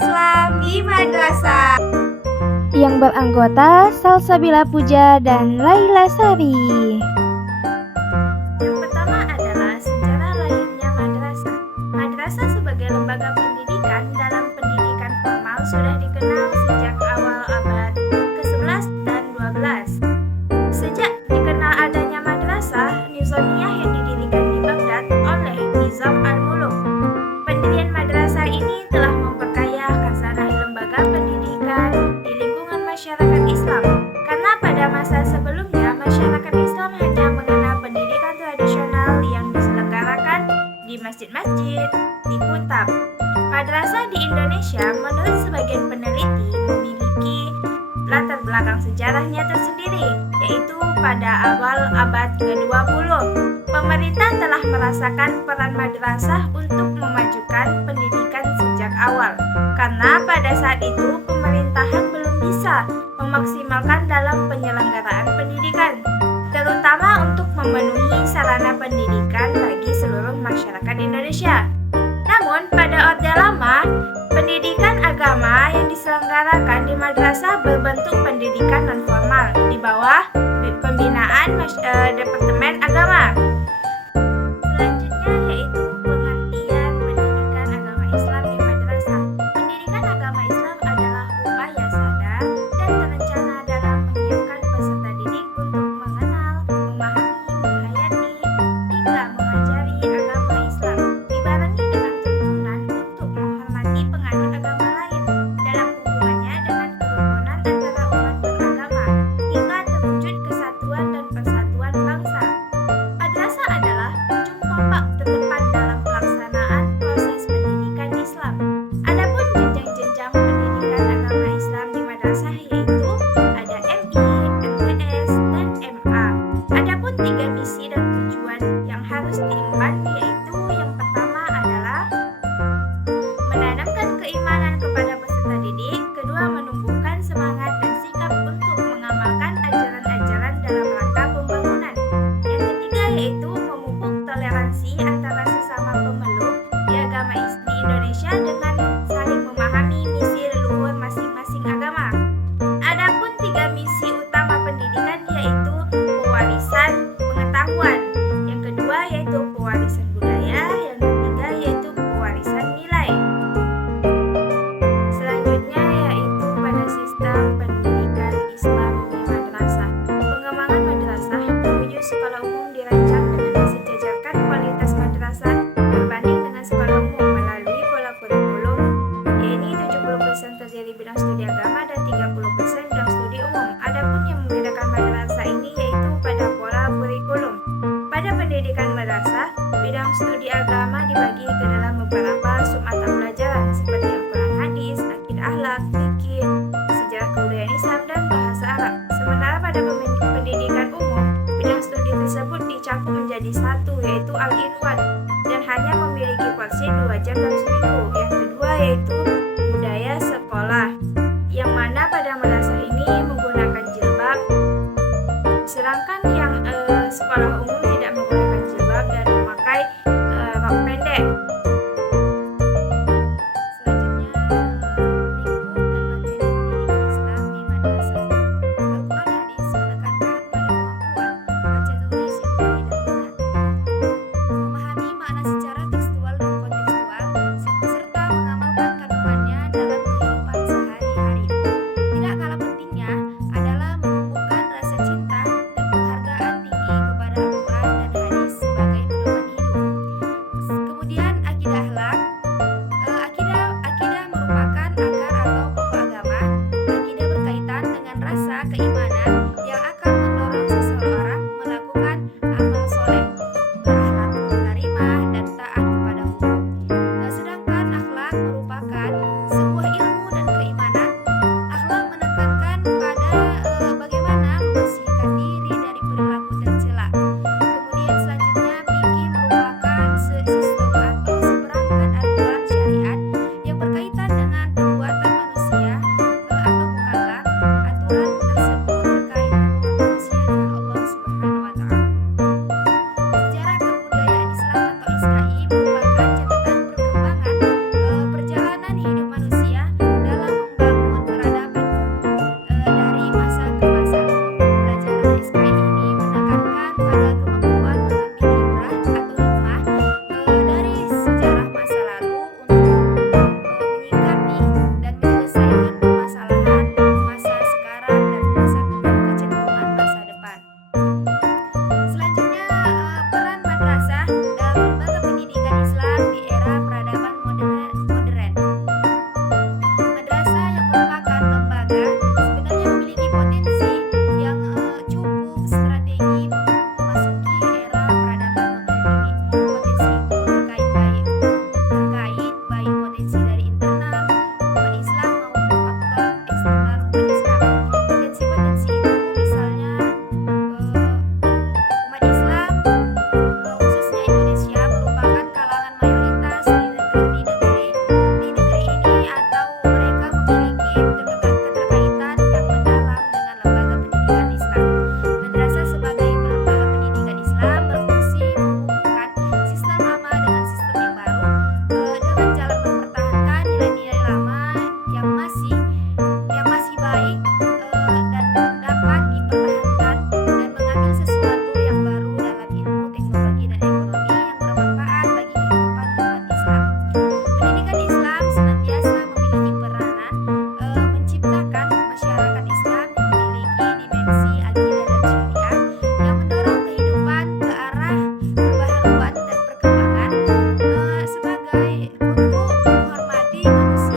Islam di madrasah yang beranggota Salsabila Puja dan Laila Sari. Yang pertama adalah sejarah lahirnya madrasah. Madrasah sebagai lembaga pendidikan dalam pendidikan formal sudah dikenal sejak awal abad ke-11 dan 12. Sejak dikenal adanya madrasah Nizamiyah yang didirikan di Baghdad oleh Nizam al-Muluk. Pendirian madrasah ini telah memperkaya khazanah lembaga pendidikan di lingkungan masyarakat Islam. Karena pada masa sebelumnya masyarakat Islam hanya mengenal pendidikan tradisional yang diselenggarakan di masjid-masjid, di kutab. Madrasah di Indonesia menurut sebagian peneliti memiliki latar belakang sejarahnya tersendiri, yaitu pada awal abad ke-20. Pemerintah telah merasakan peran madrasah untuk memajukan pendidikan sejak awal, karena pada saat itu pemerintahan belum bisa memaksimalkan dalam penyelenggaraan pendidikan, terutama untuk memenuhi sarana pendidikan bagi seluruh masyarakat Indonesia. Namun, pada Orde Lama, pendidikan agama yang diselenggarakan di madrasah berbentuk pendidikan non-formal di bawah pembinaan Departemen Agama. Selanjutnya yaitu pengertian pendidikan agama Islam di madrasah. Pendidikan agama Islam adalah upaya sadar dan terencana dalam menyiapkan peserta didik untuk mengenal, memahami, menghayati, hingga mengajari agama Islam, dibarengi dengan tuntunan untuk menghormati penganut agama lain dalam hubungannya dengan kerukunan antara umat beragama, hingga terwujud kesatuan dan persatuan bangsa. Madrasah adalah ujung tombak terdepan dalam pelaksanaan proses pendidikan Islam. Adapun jenjang-jenjang pendidikan agama Islam di madrasah yaitu ada MI, MTS, dan MA. Adapun 3 misi dan tujuan yang harus diemban yaitu yang pertama adalah menanamkan keimanan kepada peserta didik, kedua menumbuhkan semangat dan sikap untuk mengamalkan ajaran-ajaran dalam rangka pembangunan. Yang ketiga yaitu memupuk toleransi antara sesama pemeluk di agama di Indonesia dengan